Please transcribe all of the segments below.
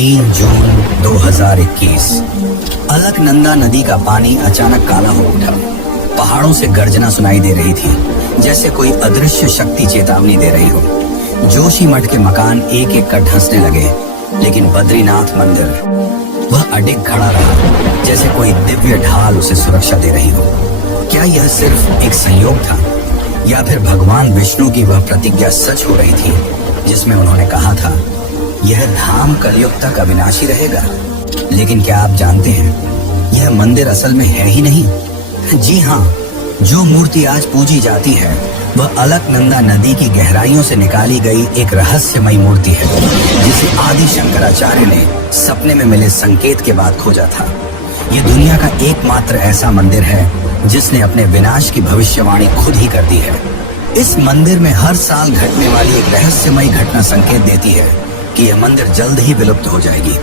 3 जून 2021 अलकनंदा नदी का पानी अचानक काला हो उठा। पहाड़ों से गर्जना सुनाई दे रही थी, जैसे कोई अदृश्य शक्ति चेतावनी दे रही हो। जोशीमठ के मकान एक एक कर धंसने लगे, लेकिन बद्रीनाथ मंदिर वह अडिग खड़ा रहा, जैसे कोई दिव्य ढाल उसे सुरक्षा दे रही हो। क्या यह सिर्फ एक संयोग था, या फिर भगवान विष्णु की वह प्रतिज्ञा सच हो रही थी, जिसमें उन्होंने कहा था यह धाम कलयुग तक अविनाशी रहेगा। लेकिन क्या आप जानते हैं, यह मंदिर असल में है ही नहीं। जी हाँ, जो मूर्ति आज पूजी जाती है वह अलकनंदा नदी की गहराइयों से निकाली गई एक रहस्यमयी मूर्ति है, जिसे आदि शंकराचार्य ने सपने में मिले संकेत के बाद खोजा था। यह दुनिया का एकमात्र ऐसा मंदिर है जिसने अपने विनाश की भविष्यवाणी खुद ही कर दी है। इस मंदिर में हर साल घटने वाली एक रहस्यमयी घटना संकेत देती है कि यह मंदिर जल्द ही विलुप्त हो जाएगी।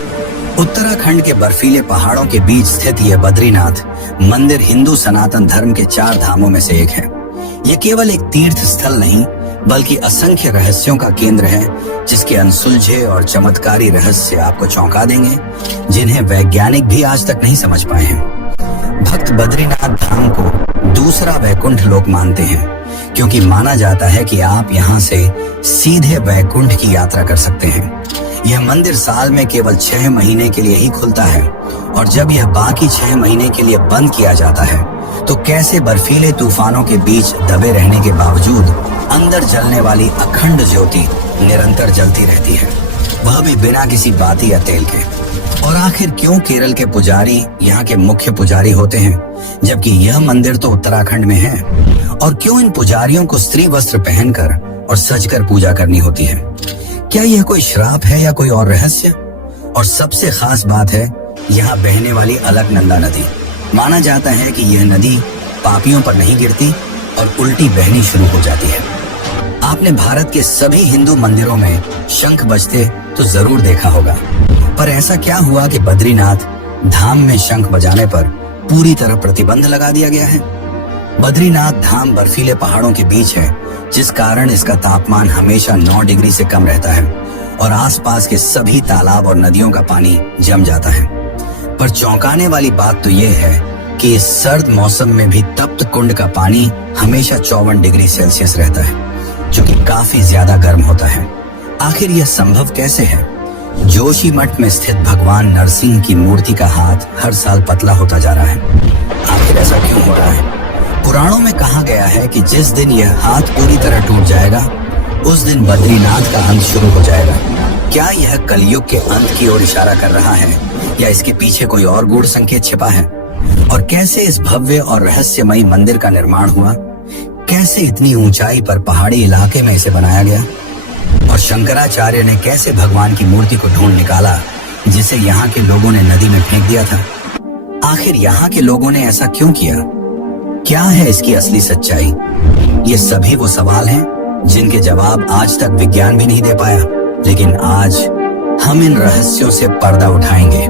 उत्तराखंड के बर्फीले पहाड़ों के बीच स्थित यह बद्रीनाथ मंदिर हिंदू सनातन धर्म के 4 धामों में से एक है। यह केवल एक तीर्थ स्थल नहीं, बल्कि असंख्य रहस्यों का केंद्र है, जिसके अनसुलझे और चमत्कारी रहस्य आपको चौंका देंगे, जिन्हें वैज्ञानिक भी आज तक नहीं समझ पाए हैं। भक्त बद्रीनाथ धाम को दूसरा वैकुंठ लोक मानते हैं, क्योंकि माना जाता है कि आप यहाँ से सीधे वैकुंठ की यात्रा कर सकते हैं। यह मंदिर साल में केवल 6 महीने के लिए ही खुलता है, और जब यह बाकी 6 महीने के लिए बंद किया जाता है, तो कैसे बर्फीले तूफानों के बीच दबे रहने के बावजूद अंदर जलने वाली अखंड ज्योति निरंतर जलती रहती है, वह भी बिना किसी बाती या तेल के। और आखिर क्यों केरल के पुजारी यहाँ के मुख्य पुजारी होते हैं, जबकि यह मंदिर तो उत्तराखंड में है? और क्यों इन पुजारियों को स्त्री वस्त्र पहनकर और सजकर पूजा करनी होती है? क्या यह कोई श्राप है या कोई और रहस्य? और सबसे खास बात है यहाँ बहने वाली अलकनंदा नदी। माना जाता है कि यह नदी पापियों पर नहीं गिरती और उल्टी बहनी शुरू हो जाती है। आपने भारत के सभी हिंदू मंदिरों में शंख बजते तो जरूर देखा होगा, पर ऐसा क्या हुआ कि बद्रीनाथ धाम में शंख बजाने पर पूरी तरह प्रतिबंध लगा दिया गया है? बद्रीनाथ धाम बर्फीले पहाड़ों के बीच है, जिस कारण इसका तापमान हमेशा 9 डिग्री से कम रहता है, और आसपास के सभी तालाब और नदियों का पानी जम जाता है। पर चौंकाने वाली बात तो यह है कि इस सर्द मौसम में भी तप्त कुंड का पानी हमेशा 54 डिग्री सेल्सियस रहता है, जो कि काफी ज्यादा गर्म होता है। आखिर यह संभव कैसे है? जोशीमठ में स्थित भगवान नरसिंह की मूर्ति का हाथ हर साल पतला होता जा रहा है। आखिर ऐसा क्यों हो रहा है? पुराणों में कहा गया है कि जिस दिन यह हाथ पूरी तरह टूट जाएगा, उस दिन बद्रीनाथ का अंत शुरू हो जाएगा। क्या यह कलयुग के अंत की ओर इशारा कर रहा है, या इसके पीछे कोई और गूढ़ संकेत छिपा है? और कैसे इस भव्य और रहस्यमयी मंदिर का निर्माण हुआ? कैसे इतनी ऊंचाई पर पहाड़ी इलाके में इसे बनाया गया? और शंकराचार्य ने कैसे भगवान की मूर्ति को ढूंढ निकाला, जिसे यहाँ के लोगों ने नदी में फेंक दिया था? आखिर यहाँ के लोगों ने ऐसा क्यों किया? क्या है इसकी असली सच्चाई? ये सभी वो सवाल हैं जिनके जवाब आज तक विज्ञान भी नहीं दे पाया, लेकिन आज हम इन रहस्यों से पर्दा उठाएंगे।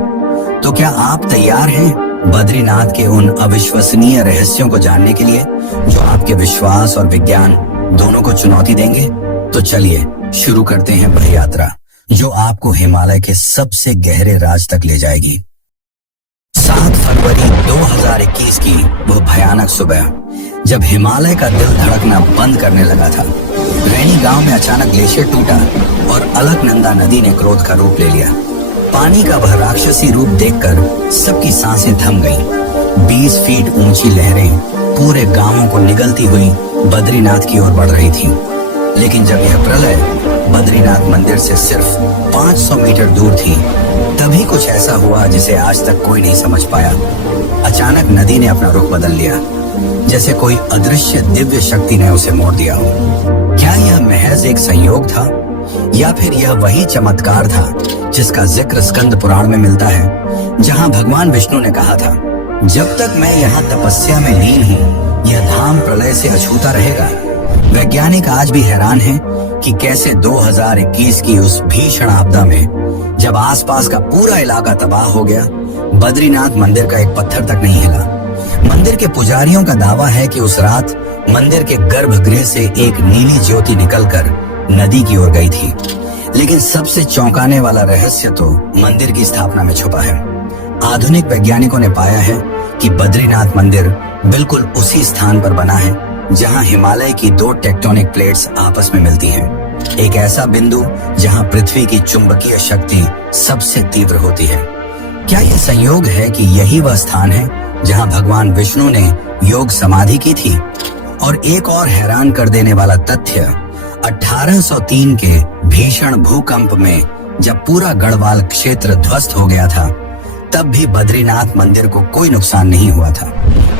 तो क्या आप तैयार हैं बद्रीनाथ के उन अविश्वसनीय रहस्यों को जानने के लिए, जो आपके विश्वास और विज्ञान दोनों को चुनौती देंगे? तो चलिए शुरू करते हैं वह यात्रा जो आपको हिमालय के सबसे गहरे राज तक ले जाएगी। 7 फरवरी 2021 की वो भयानक सुबह, जब हिमालय का दिल धड़कना बंद करने लगा था। रैनी गांव में अचानक ग्लेशियर टूटा और अलकनंदा नदी ने क्रोध का रूप ले लिया। पानी का वह राक्षसी रूप देखकर सबकी सांसें थम गईं। 20 फीट ऊंची लहरें पूरे गांवों को निगलती हुई बद्रीनाथ की ओर बढ़ रही थीं। लेकिन जब यह प्रलय बद्रीनाथ मंदिर से सिर्फ 500 मीटर दूर थी, तभी कुछ ऐसा हुआ जिसे आज तक कोई नहीं समझ पाया। अचानक नदी ने अपना रुख बदल लिया, जैसे कोई अदृश्य दिव्य शक्ति ने उसे मोड़ दिया हो। क्या यह महज एक संयोग था, या फिर यह वही चमत्कार था जिसका जिक्र स्कंद पुराण में मिलता है, जहां भगवान विष्णु ने कहा था, जब तक मैं यहाँ तपस्या में लीन हूँ, यह धाम प्रलय से अछूता रहेगा। वैज्ञानिक आज भी हैरान हैं कि कैसे 2021 की उस भीषण आपदा में, जब आसपास का पूरा इलाका तबाह हो गया, बद्रीनाथ मंदिर का एक पत्थर तक नहीं हिला। मंदिर के पुजारियों का दावा है कि उस रात मंदिर के गर्भगृह से एक नीली ज्योति निकलकर नदी की ओर गई थी। लेकिन सबसे चौंकाने वाला रहस्य तो मंदिर की स्थापना में छुपा है। आधुनिक वैज्ञानिकों ने पाया है कि बद्रीनाथ मंदिर बिल्कुल उसी स्थान पर बना है जहां हिमालय की दो टेक्टोनिक प्लेट्स आपस में मिलती हैं। एक ऐसा बिंदु जहां पृथ्वी की चुंबकीय शक्ति सबसे तीव्र होती है। क्या यह संयोग है कि यही वह स्थान है जहां भगवान विष्णु ने योग समाधि की थी? और एक और हैरान कर देने वाला तथ्य, 1803 के भीषण भूकंप में जब पूरा गढ़वाल क्षेत्र ध्वस्त हो गया था, तब भी बद्रीनाथ मंदिर को कोई नुकसान नहीं हुआ था।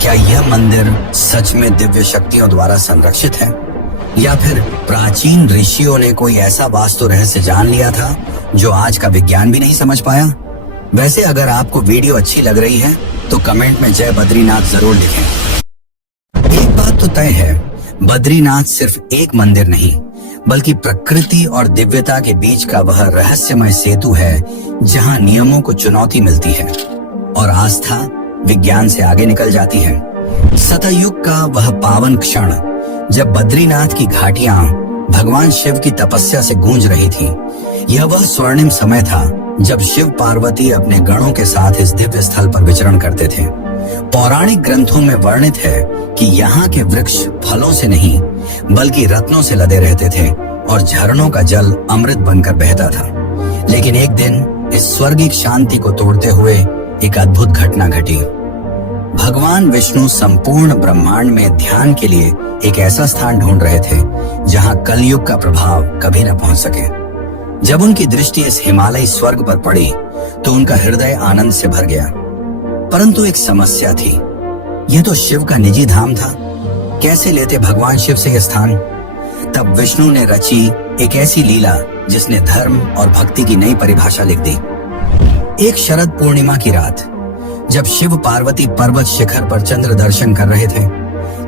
क्या यह मंदिर सच में दिव्य शक्तियों द्वारा संरक्षित है, या फिर प्राचीन ऋषियों ने कोई ऐसा वास्तु रहस्य जान लिया था जो आज का विज्ञान भी नहीं समझ पाया? वैसे अगर आपको वीडियो अच्छी लग रही है तो कमेंट में जय बद्रीनाथ जरूर लिखें। एक बात तो तय है, बद्रीनाथ सिर्फ एक मंदिर नहीं बल्कि प्रकृति और दिव्यता के बीच का वह रहस्यमय सेतु है जहां नियमों को चुनौती मिलती है और आस्था विज्ञान से आगे निकल जाती है। सतयुग का वह पावन क्षण जब बद्रीनाथ की घाटियां भगवान शिव की तपस्या से गूंज रही थी, यह वह स्वर्णिम समय था जब शिव पार्वती अपने गणों के साथ इस दिव्य स्थल पर विचरण करते थे। पौराणिक ग्रंथों में वर्णित है कि यहाँ के वृक्ष फलों से नहीं बल्कि रत्नों से लदे रहते थे और झरनों का जल अमृत बनकर बहता था। लेकिन एक दिन इस स्वर्गिक शांति को तोड़ते हुए एक अद्भुत घटना घटी। भगवान विष्णु संपूर्ण ब्रह्मांड में ध्यान के लिए एक ऐसा स्थान ढूंढ रहे थे जहां कलयुग का प्रभाव कभी न पहुंच सके। जब उनकी दृष्टि इस हिमालयी स्वर्ग पर पड़ी तो उनका हृदय आनंद से भर गया। परंतु एक समस्या थी, यह तो शिव का निजी धाम था। कैसे लेते भगवान शिव से यह स्थान? तब विष्णु ने रची एक ऐसी लीला जिसने धर्म और भक्ति की नई परिभाषा लिख दी। एक शरद पूर्णिमा की रात जब शिव पार्वती पर्वत शिखर पर चंद्र दर्शन कर रहे थे,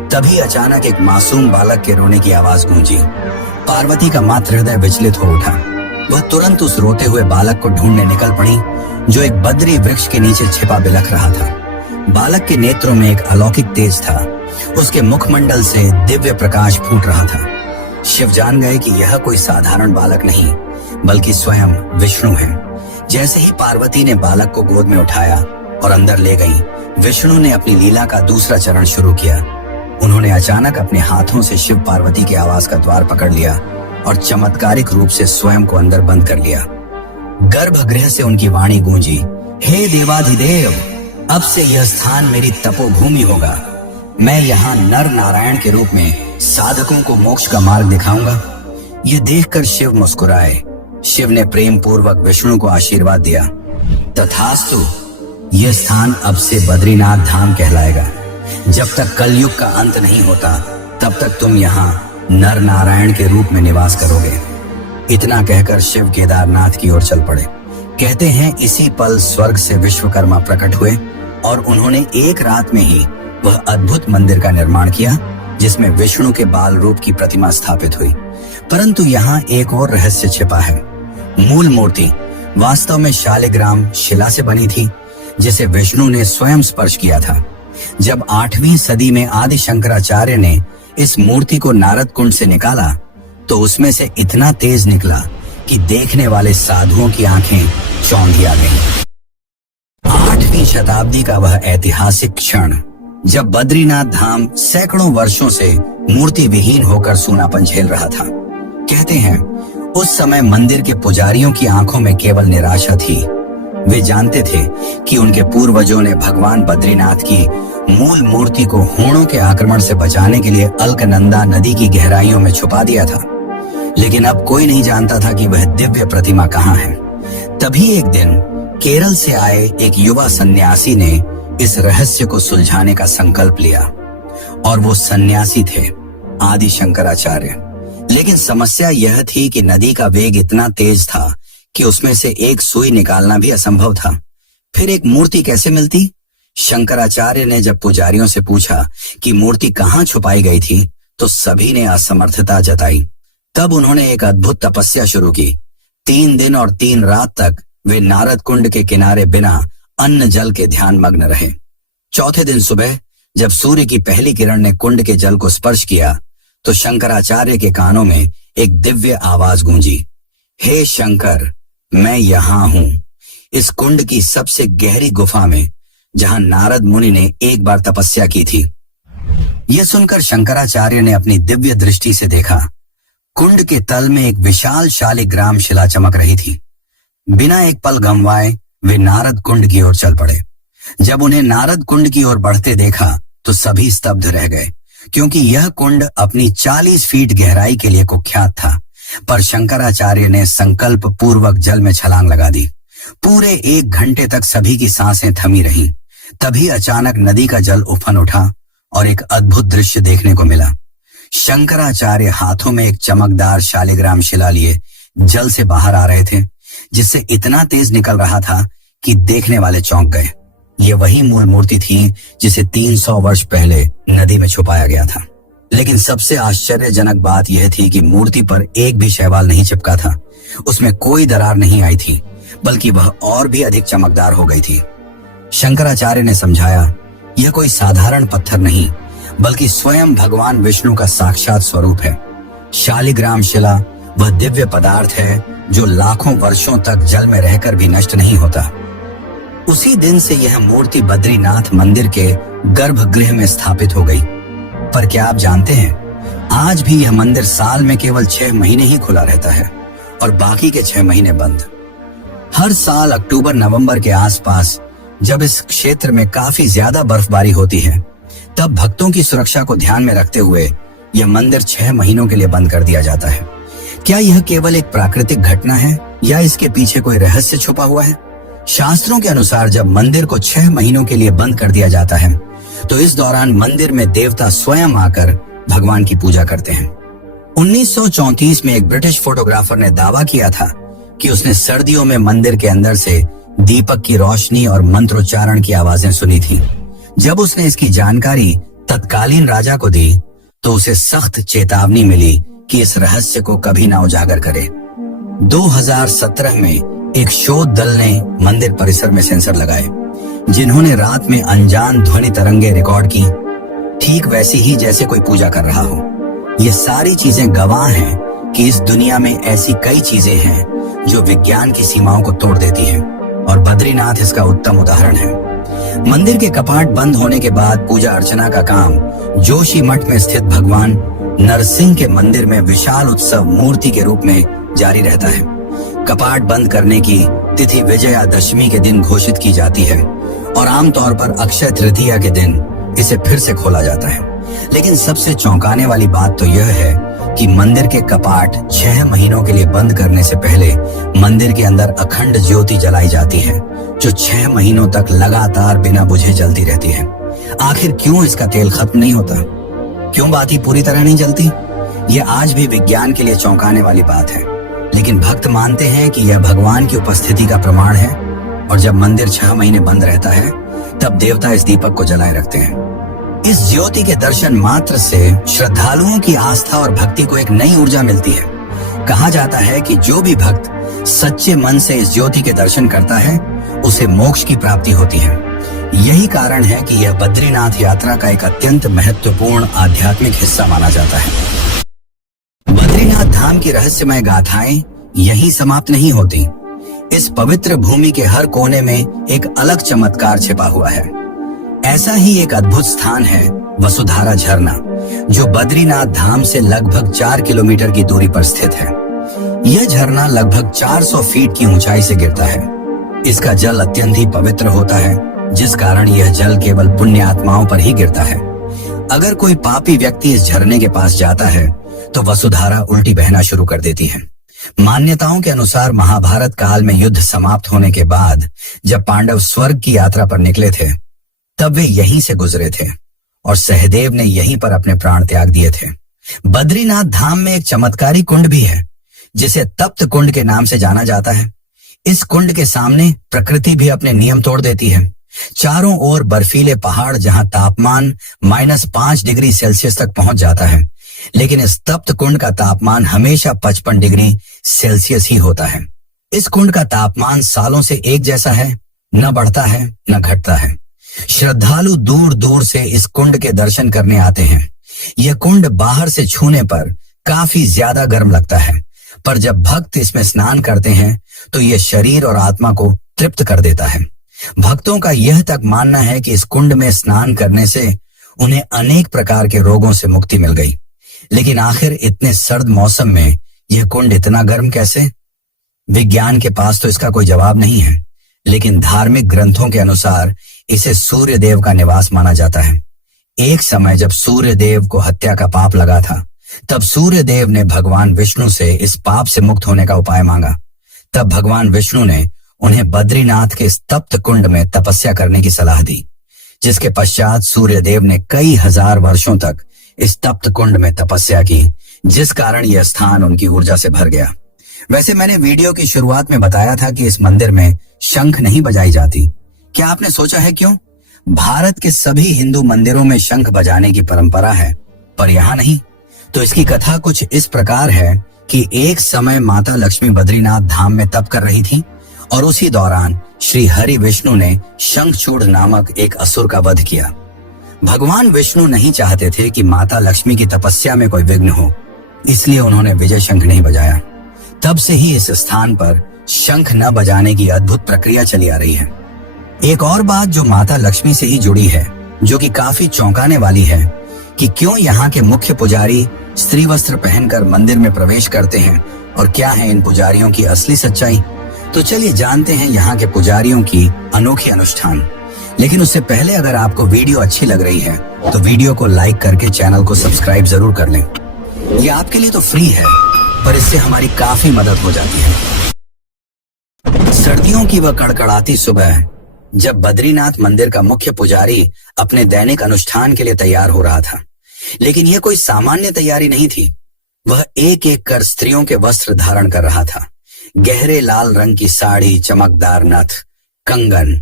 तभी अचानक एक मासूम बालक के रोने की आवाज गूंजी। पार्वती का मातृ हृदय विचलित हो उठा। वह तुरंत उस रोते हुए बालक को ढूंढने निकल पड़ी जो एक बद्री वृक्ष के नीचे छिपा बिलख रहा था। बालक के नेत्रों में एक अलौकिक तेज था, उसके मुखमंडल से दिव्य प्रकाश फूट रहा था। शिव जान गए कि यह कोई साधारण बालक नहीं बल्कि स्वयं विष्णु है। जैसे ही पार्वती ने बालक को गोद में उठाया और अंदर ले गई, विष्णु ने अपनी लीला का दूसरा चरण शुरू किया। उन्होंने अचानक अपने हाथों से शिव पार्वती के आवास का द्वार पकड़ लिया और चमत्कारिक रूप से स्वयं को अंदर बंद कर लिया। गर्भगृह से उनकी वाणी गूंजी, हे देवाधिदेव, अब से यह स्थान मेरी तपोभूमि होगा। मैं यहाँ नर नारायण के रूप में साधकों को मोक्ष का मार्ग दिखाऊंगा। ये देखकर शिव मुस्कुराए। शिव ने प्रेम पूर्वक विष्णु को आशीर्वाद दिया, तथास्तु, यह स्थान अब से बद्रीनाथ धाम कहलाएगा। जब तक कलयुग का अंत नहीं होता तब तक तुम यहाँ नर नारायण के रूप में निवास करोगे। इतना कहकर शिव केदारनाथ की ओर चल पड़े। कहते हैं इसी पल स्वर्ग से विश्वकर्मा प्रकट हुए और उन्होंने एक रात में ही वह अद्भुत मंदिर का निर्माण किया जिसमें विष्णु के बाल रूप की प्रतिमा स्थापित हुई। परंतु यहाँ एक और रहस्य छिपा है। मूल मूर्ति वास्तव में शालिग्राम शिला से बनी थी जिसे विष्णु ने स्वयं स्पर्श किया था। जब 8वीं सदी में आदि शंकराचार्य ने इस मूर्ति को नारद कुंड से निकाला तो उसमें से इतना तेज निकला कि देखने वाले साधुओं की आंखें चौंधिया गईं। 8वीं शताब्दी का वह ऐतिहासिक क्षण जब बद्रीनाथ धाम सैकड़ों वर्षों से मूर्ति विहीन होकर सूनापन झेल रहा था। कहते हैं उस समय मंदिर के पुजारियों की आंखों में केवल निराशा थी। वे जानते थे कि उनके पूर्वजों ने भगवान बद्रीनाथ की मूल मूर्ति को होड़ों के आक्रमण से बचाने के लिए अलकनंदा नदी की गहराइयों में छुपा दिया था। लेकिन अब कोई नहीं जानता था कि वह दिव्य प्रतिमा कहाँ है। तभी एक दिन केरल से आए एक युवा सन्यासी ने इस रहस्य को सुलझाने का संकल्प लिया और वो सन्यासी थे आदि शंकराचार्य। लेकिन समस्या यह थी कि नदी का वेग इतना तेज था कि उसमें से एक सुई निकालना भी असंभव था। फिर एक मूर्ति कैसे मिलती? शंकराचार्य ने जब पुजारियों से पूछा कि मूर्ति कहाँ छुपाई गई थी तो सभी ने असमर्थता जताई। तब उन्होंने एक अद्भुत तपस्या शुरू की। 3 दिन और 3 रात तक वे नारद कुंड के किनारे बिना अन्न जल के ध्यान मग्न रहे। चौथे दिन सुबह जब सूर्य की पहली किरण ने कुंड के जल को स्पर्श किया तो शंकराचार्य के कानों में एक दिव्य आवाज गूंजी, हे शंकर, मैं यहाँ हूँ, इस कुंड की सबसे गहरी गुफा में, जहाँ नारद मुनि ने एक बार तपस्या की थी। यह सुनकर शंकराचार्य ने अपनी दिव्य दृष्टि से देखा। कुंड के तल में एक विशाल शालिग्राम शिला चमक रही थी। बिना एक पल गंवाए वे नारद कुंड की ओर चल पड़े। जब उन्हें नारद कुंड की ओर बढ़ते देखा तो सभी स्तब्ध रह गए, क्योंकि यह कुंड अपनी 40 फीट गहराई के लिए कुख्यात था। पर शंकराचार्य ने संकल्प पूर्वक जल में छलांग लगा दी। पूरे 1 घंटे तक सभी की सांसें थमी रहीं। तभी अचानक नदी का जल उफन उठा और एक अद्भुत दृश्य देखने को मिला। शंकराचार्य हाथों में एक चमकदार शालिग्राम शिला लिए जल से बाहर आ रहे थे, जिससे इतना तेज निकल रहा था कि देखने वाले चौंक गए। ये वही मूल मूर्ति थी जिसे 300 वर्ष पहले नदी में छुपाया गया था। लेकिन सबसे आश्चर्यजनक बात यह थी कि मूर्ति पर एक भी शैवाल नहीं चिपका था। उसमें कोई दरार नहीं आई थी, बल्कि वह और भी अधिक चमकदार हो गई थी। शंकराचार्य ने समझाया, यह कोई साधारण पत्थर नहीं, बल्कि स्वयं भगवान विष्णु का साक्षात स्वरूप है। शालिग्राम शिला वह दिव्य पदार्थ है जो लाखों वर्षों तक जल में रहकर भी नष्ट नहीं होता। उसी दिन से यह मूर्ति बद्रीनाथ मंदिर के गर्भगृह में स्थापित हो गई। पर क्या आप जानते हैं, आज भी यह मंदिर साल में केवल 6 महीने ही खुला रहता है और बाकी के 6 महीने बंद। हर साल अक्टूबर-नवंबर के आसपास जब इस क्षेत्र में काफी ज्यादा बर्फबारी होती है, तब भक्तों की सुरक्षा को ध्यान में रखते हुए यह मंदिर 6 महीनों के लिए बंद कर दिया जाता है। क्या यह केवल एक प्राकृतिक घटना है या इसके पीछे कोई रहस्य छुपा हुआ है? शास्त्रों के अनुसार जब मंदिर को 6 महीनों के लिए बंद कर दिया जाता है, तो इस दौरान मंदिर में देवता स्वयं आकर भगवान की पूजा करते हैं। 1934 में एक ब्रिटिश फोटोग्राफर ने दावा किया था कि उसने सर्दियों में मंदिर के अंदर से दीपक की रोशनी और मंत्रोच्चारण की आवाजें सुनी थी। जब उसने इसकी जानकारी तत्कालीन राजा को दी, तो उसे सख्त चेतावनी मिली कि इस रहस्य को कभी ना उजागर करे। 2017 में एक शोध दल ने मंदिर परिसर में सेंसर लगाए, जिन्होंने रात में अनजान ध्वनि तरंगे रिकॉर्ड की, ठीक वैसी ही जैसे कोई पूजा कर रहा हो। ये सारी चीजें गवाह हैं कि इस दुनिया में ऐसी कई चीजें हैं जो विज्ञान की सीमाओं को तोड़ देती हैं, और बद्रीनाथ इसका उत्तम उदाहरण है। मंदिर के कपाट बंद होने के बाद पूजा अर्चना का काम जोशी मठ में स्थित भगवान नरसिंह के मंदिर में विशाल उत्सव मूर्ति के रूप में जारी रहता है। कपाट बंद करने की तिथि विजयादशमी के दिन घोषित की जाती है और आमतौर पर अक्षय तृतीया के दिन इसे फिर से खोला जाता है। लेकिन सबसे चौंकाने वाली बात तो यह है कि मंदिर के कपाट 6 महीनों के लिए बंद करने से पहले मंदिर के अंदर अखंड ज्योति जलाई जाती है, जो 6 महीनों तक लगातार बिना बुझे जलती रहती है। आखिर क्यों इसका तेल खत्म नहीं होता? क्यों बाती पूरी तरह नहीं जलती? यह आज भी विज्ञान के लिए चौंकाने वाली बात है, लेकिन भक्त मानते हैं कि यह भगवान की उपस्थिति का प्रमाण है, और जब मंदिर 6 महीने बंद रहता है, तब देवता इस दीपक को जलाए रखते हैं। इस ज्योति के दर्शन मात्र से श्रद्धालुओं की आस्था और भक्ति को एक नई ऊर्जा मिलती है। कहा जाता है कि जो भी भक्त सच्चे मन से इस ज्योति के दर्शन करता है, उसे मोक्ष की प्राप्ति होती है। यही कारण है कि यह बद्रीनाथ यात्रा का एक अत्यंत महत्वपूर्ण आध्यात्मिक हिस्सा माना जाता है। बद्रीनाथ धाम की रहस्यमय गाथाएं यहीं समाप्त नहीं होती। इस पवित्र भूमि के हर कोने में एक अलग चमत्कार छिपा हुआ है। ऐसा ही एक अद्भुत स्थान है वसुधारा झरना, जो बद्रीनाथ धाम से लगभग 4 किलोमीटर की दूरी पर स्थित है। यह झरना लगभग 400 फीट की ऊंचाई से गिरता है। इसका जल अत्यंत ही पवित्र होता है, जिस कारण यह जल केवल पुण्य आत्माओं पर ही गिरता है। अगर कोई पापी व्यक्ति इस झरने के पास जाता है, तो वसुधारा उल्टी बहना शुरू कर देती है। मान्यताओं के अनुसार महाभारत काल में युद्ध समाप्त होने के बाद जब पांडव स्वर्ग की यात्रा पर निकले थे, तब वे यहीं से गुजरे थे और सहदेव ने यहीं पर अपने प्राण त्याग दिए थे। बद्रीनाथ धाम में एक चमत्कारी कुंड भी है, जिसे तप्त कुंड के नाम से जाना जाता है। इस कुंड के सामने प्रकृति भी अपने नियम तोड़ देती है। चारों ओर बर्फीले पहाड़, जहां तापमान -5 डिग्री सेल्सियस तक पहुंच जाता है, लेकिन इस तप्त कुंड का तापमान हमेशा 55 डिग्री सेल्सियस ही होता है। इस कुंड का तापमान सालों से एक जैसा है, न बढ़ता है न घटता है। श्रद्धालु दूर दूर से इस कुंड के दर्शन करने आते हैं। यह कुंड बाहर से छूने पर काफी ज्यादा गर्म लगता है, पर जब भक्त इसमें स्नान करते हैं तो यह शरीर और आत्मा को तृप्त कर देता है। भक्तों का यह तक मानना है कि इस कुंड में स्नान करने से उन्हें अनेक प्रकार के रोगों से मुक्ति मिल गई। लेकिन आखिर इतने सर्द मौसम में यह कुंड इतना गर्म कैसे? विज्ञान के पास तो इसका कोई जवाब नहीं है, लेकिन धार्मिक ग्रंथों के अनुसार इसे सूर्य देव का निवास माना जाता है। एक समय जब सूर्य देव को हत्या का पाप लगा था, तब सूर्य देव ने भगवान विष्णु से इस पाप से मुक्त होने का उपाय मांगा। तब भगवान विष्णु ने उन्हें बद्रीनाथ के इस तप्त कुंड में तपस्या करने की सलाह दी, जिसके पश्चात सूर्य देव ने कई हजार वर्षों तक इस तप्त कुंड में तपस्या की, जिस कारण यह स्थान उनकी ऊर्जा से भर गया। वैसे मैंने वीडियो की शुरुआत में बताया था कि इस मंदिर में शंख नहीं बजाई जाती। क्या आपने सोचा है क्यों? भारत के सभी हिंदू मंदिरों में शंख बजाने की परंपरा है, पर यहाँ नहीं। तो इसकी कथा कुछ इस प्रकार है कि एक समय माता लक्ष्मी बद्रीनाथ धाम में तप कर रही थी और उसी दौरान श्री हरि विष्णु ने शंखचूड़ नामक एक असुर का वध किया। भगवान विष्णु नहीं चाहते थे कि माता लक्ष्मी की तपस्या में कोई विघ्न हो, इसलिए उन्होंने विजय शंख नहीं बजाया। तब से ही इस स्थान पर शंख न बजाने की अद्भुत प्रक्रिया चली आ रही है। एक और बात जो माता लक्ष्मी से ही जुड़ी है, जो कि काफी चौंकाने वाली है, कि क्यों यहाँ के मुख्य पुजारी स्त्री वस्त्र पहनकर मंदिर में प्रवेश करते हैं और क्या है इन पुजारियों की असली सच्चाई। तो चलिए जानते हैं यहाँ के पुजारियों की अनोखी अनुष्ठान। लेकिन उससे पहले अगर आपको वीडियो अच्छी लग रही है तो वीडियो को लाइक करके चैनल को सब्सक्राइब जरूर कर लें। ये आपके लिए तो फ्री है, पर इससे हमारी काफी मदद हो जाती है। सर्दियों की वह कड़कड़ाती सुबह, जब बद्रीनाथ मंदिर का मुख्य पुजारी अपने दैनिक अनुष्ठान के लिए तैयार हो रहा था, लेकिन यह कोई सामान्य तैयारी नहीं थी। वह एक एक कर स्त्रियों के वस्त्र धारण कर रहा था। गहरे लाल रंग की साड़ी, चमकदार नथ, कंगन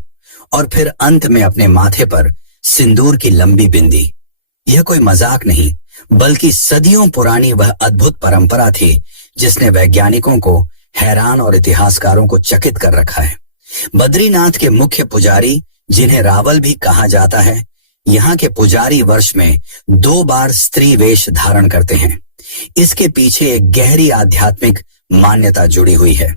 और फिर अंत में अपने माथे पर सिंदूर की लंबी बिंदी। यह कोई मजाक नहीं, बल्कि सदियों पुरानी वह अद्भुत परंपरा थी जिसने वैज्ञानिकों को हैरान और इतिहासकारों को चकित कर रखा है। बद्रीनाथ के मुख्य पुजारी, जिन्हें रावल भी कहा जाता है, यहाँ के पुजारी वर्ष में 2 बार स्त्री वेश धारण करते हैं। इसके पीछे एक गहरी आध्यात्मिक मान्यता जुड़ी हुई है।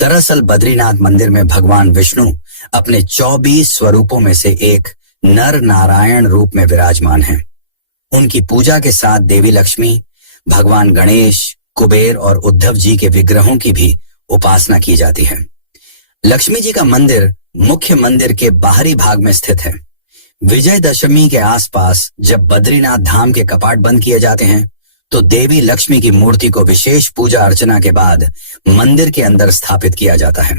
दरअसल बद्रीनाथ मंदिर में भगवान विष्णु अपने 24 स्वरूपों में से एक नर नारायण रूप में विराजमान हैं। उनकी पूजा के साथ देवी लक्ष्मी, भगवान गणेश, कुबेर और उद्धव जी के विग्रहों की भी उपासना की जाती है। लक्ष्मी जी का मंदिर मुख्य मंदिर के बाहरी भाग में स्थित है। विजयदशमी के आसपास जब बद्रीनाथ धाम के कपाट बंद किए जाते हैं, तो देवी लक्ष्मी की मूर्ति को विशेष पूजा अर्चना के बाद मंदिर के अंदर स्थापित किया जाता है।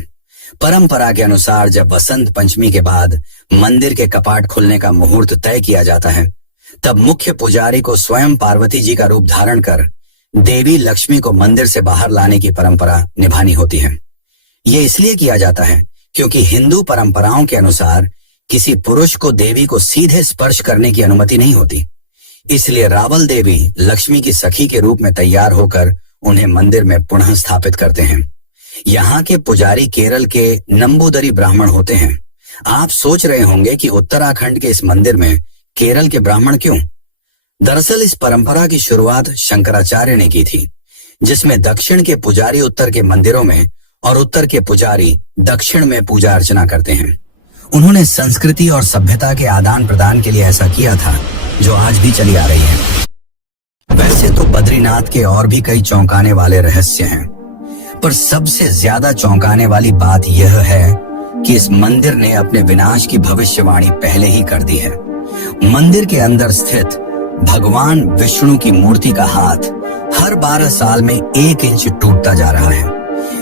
परंपरा के अनुसार जब वसंत पंचमी के बाद मंदिर के कपाट खुलने का मुहूर्त तय किया जाता है, तब मुख्य पुजारी को स्वयं पार्वती जी का रूप धारण कर देवी लक्ष्मी को मंदिर से बाहर लाने की परंपरा निभानी होती है। ये इसलिए किया जाता है क्योंकि हिंदू परंपराओं के अनुसार किसी पुरुष को देवी को सीधे स्पर्श करने की अनुमति नहीं होती। इसलिए रावल देवी लक्ष्मी की सखी के रूप में तैयार होकर उन्हें मंदिर में पुनः स्थापित करते हैं। यहाँ के पुजारी केरल के नंबूदरी ब्राह्मण होते हैं। आप सोच रहे होंगे कि उत्तराखंड के इस मंदिर में केरल के ब्राह्मण क्यों? दरअसल इस परंपरा की शुरुआत शंकराचार्य ने की थी, जिसमें दक्षिण के पुजारी उत्तर के मंदिरों में और उत्तर के पुजारी दक्षिण में पूजा अर्चना करते हैं। उन्होंने संस्कृति और सभ्यता के आदान प्रदान के लिए ऐसा किया था, जो आज भी चली आ रही है। वैसे तो बद्रीनाथ के और भी कई चौंकाने वाले रहस्य हैं, पर सबसे ज्यादा चौंकाने वाली बात यह है कि इस मंदिर ने अपने विनाश की भविष्यवाणी पहले ही कर दी है। मंदिर के अंदर स्थित भगवान विष्णु की मूर्ति का हाथ हर 12 साल में 1 इंच टूटता जा रहा है।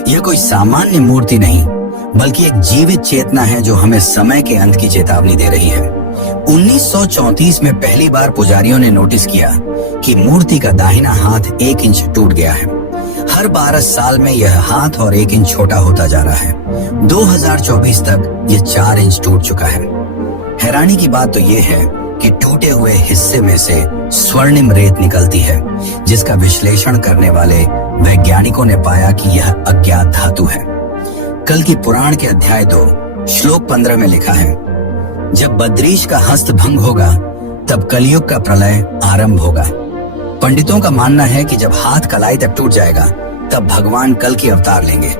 यह कोई सामान्य मूर्ति नहीं, बल्कि एक जीवित चेतना है जो हमें समय के अंत की चेतावनी दे रही है। 1934 में पहली बार पुजारियों ने नोटिस किया कि मूर्ति का दाहिना हाथ 1 इंच टूट गया है। हर 12 साल में यह हाथ और 1 इंच छोटा होता जा रहा है। 2024 तक यह 4 इंच टूट चुका है। हैरानी की बात तो यह है कि टूटे हुए हिस्से में से स्वर्णिम रेत निकलती है, जिसका विश्लेषण करने वाले वैज्ञानिकों ने पाया कि यह अज्ञात धातु है। कल की पुराण के अध्याय 2 श्लोक 15 में लिखा है, जब बद्रीश का हस्त भंग होगा तब कलयुग का प्रलय आरंभ होगा। पंडितों का मानना है कि जब हाथ कलाई तक टूट जाएगा तब भगवान कल की अवतार लेंगे।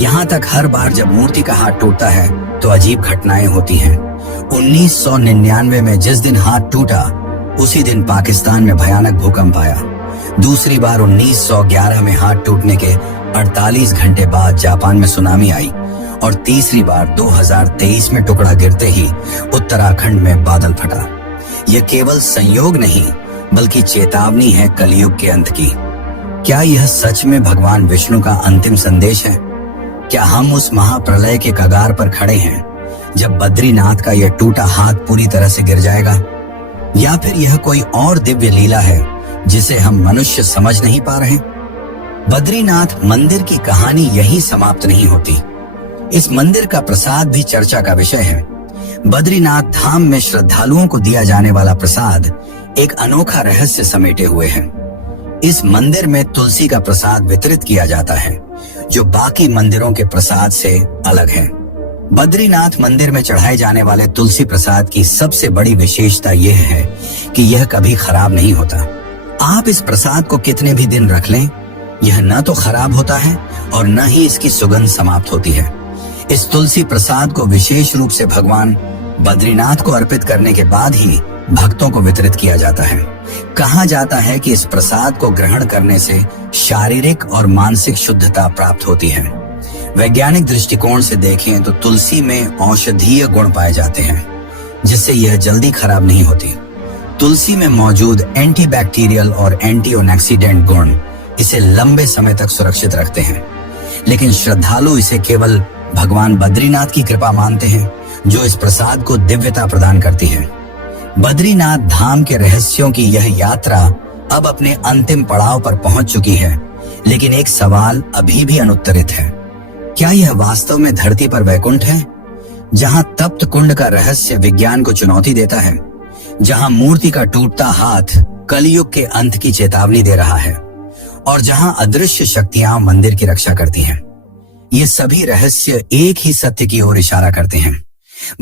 यहाँ तक हर बार जब मूर्ति का हाथ टूटता है तो अजीब घटनाएं होती हैं। 1999 में जिस दिन हाथ टूटा उसी दिन पाकिस्तान में भयानक भूकंप आया। दूसरी बार 1911 में हाथ टूटने के 48 घंटे बाद जापान में सुनामी आई और तीसरी बार 2023 में टुकड़ा गिरते ही उत्तराखंड में बादल फटा। यह केवल संयोग नहीं बल्कि चेतावनी है कलयुग के अंत की। क्या यह सच में भगवान विष्णु का अंतिम संदेश है? क्या हम उस महाप्रलय के कगार पर खड़े हैं जब बद्रीनाथ का यह टूटा हाथ पूरी तरह से गिर जाएगा? या फिर यह कोई और दिव्य लीला है जिसे हम मनुष्य समझ नहीं पा रहे? बद्रीनाथ मंदिर की कहानी यहीं समाप्त नहीं होती। इस मंदिर का प्रसाद भी चर्चा का विषय है। बद्रीनाथ धाम में श्रद्धालुओं को दिया जाने वाला प्रसाद एक अनोखा रहस्य समेटे हुए है। इस मंदिर में तुलसी का प्रसाद वितरित किया जाता है जो बाकी मंदिरों के प्रसाद से अलग है। बद्रीनाथ मंदिर में चढ़ाए जाने वाले तुलसी प्रसाद की सबसे बड़ी विशेषता यह है कि यह कभी खराब नहीं होता। आप इस प्रसाद को कितने भी दिन रख लें, यह न तो खराब होता है और न ही इसकी सुगंध समाप्त होती है। इस तुलसी प्रसाद को विशेष रूप से भगवान बद्रीनाथ को अर्पित करने के बाद ही भक्तों को वितरित किया जाता है। कहा जाता है कि इस प्रसाद को ग्रहण करने से शारीरिक और मानसिक शुद्धता प्राप्त होती है। वैज्ञानिक दृष्टिकोण से देखें तो तुलसी में औषधीय गुण पाए जाते हैं जिससे यह जल्दी खराब नहीं होती। तुलसी में मौजूद एंटीबैक्टीरियल और एंटीऑक्सीडेंट गुण इसे लंबे समय तक सुरक्षित रखते हैं। लेकिन श्रद्धालु इसे केवल भगवान बद्रीनाथ की कृपा मानते हैं जो इस प्रसाद को दिव्यता प्रदान करती है। बद्रीनाथ धाम के रहस्यों की यह यात्रा अब अपने अंतिम पड़ाव पर पहुंच चुकी है, लेकिन एक सवाल अभी भी अनुत्तरित है। क्या यह वास्तव में धरती पर वैकुंठ है, जहां तप्त कुंड का रहस्य विज्ञान को चुनौती देता है, जहां मूर्ति का टूटता हाथ कलयुग के अंत की चेतावनी दे रहा है और जहां अदृश्य शक्तियां मंदिर की रक्षा करती हैं? ये सभी रहस्य एक ही सत्य की ओर इशारा करते हैं।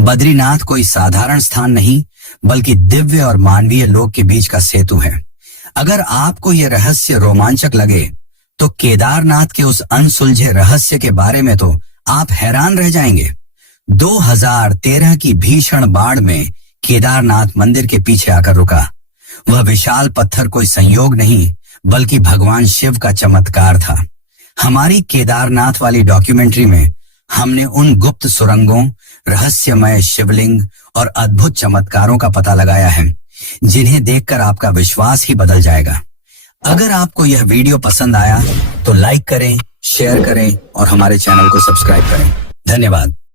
बद्रीनाथ कोई साधारण स्थान नहीं बल्कि दिव्य और मानवीय लोक के बीच का सेतु है। अगर आपको यह रहस्य रोमांचक लगे तो केदारनाथ के उस अनसुलझे रहस्य के बारे में तो आप हैरान रह जाएंगे। 2013 की भीषण बाढ़ में केदारनाथ मंदिर के पीछे आकर रुका। वह विशाल पत्थर कोई संयोग नहीं बल्कि भगवान शिव का चमत्कार था। हमारी केदारनाथ वाली डॉक्यूमेंट्री में हमने उन गुप्त सुरंगों, रहस्यमय शिवलिंग और अद्भुत चमत्कारों का पता लगाया है जिन्हें देखकर आपका विश्वास ही बदल जाएगा। अगर आपको यह वीडियो पसंद आया तो लाइक करें, शेयर करें और हमारे चैनल को सब्सक्राइब करें। धन्यवाद।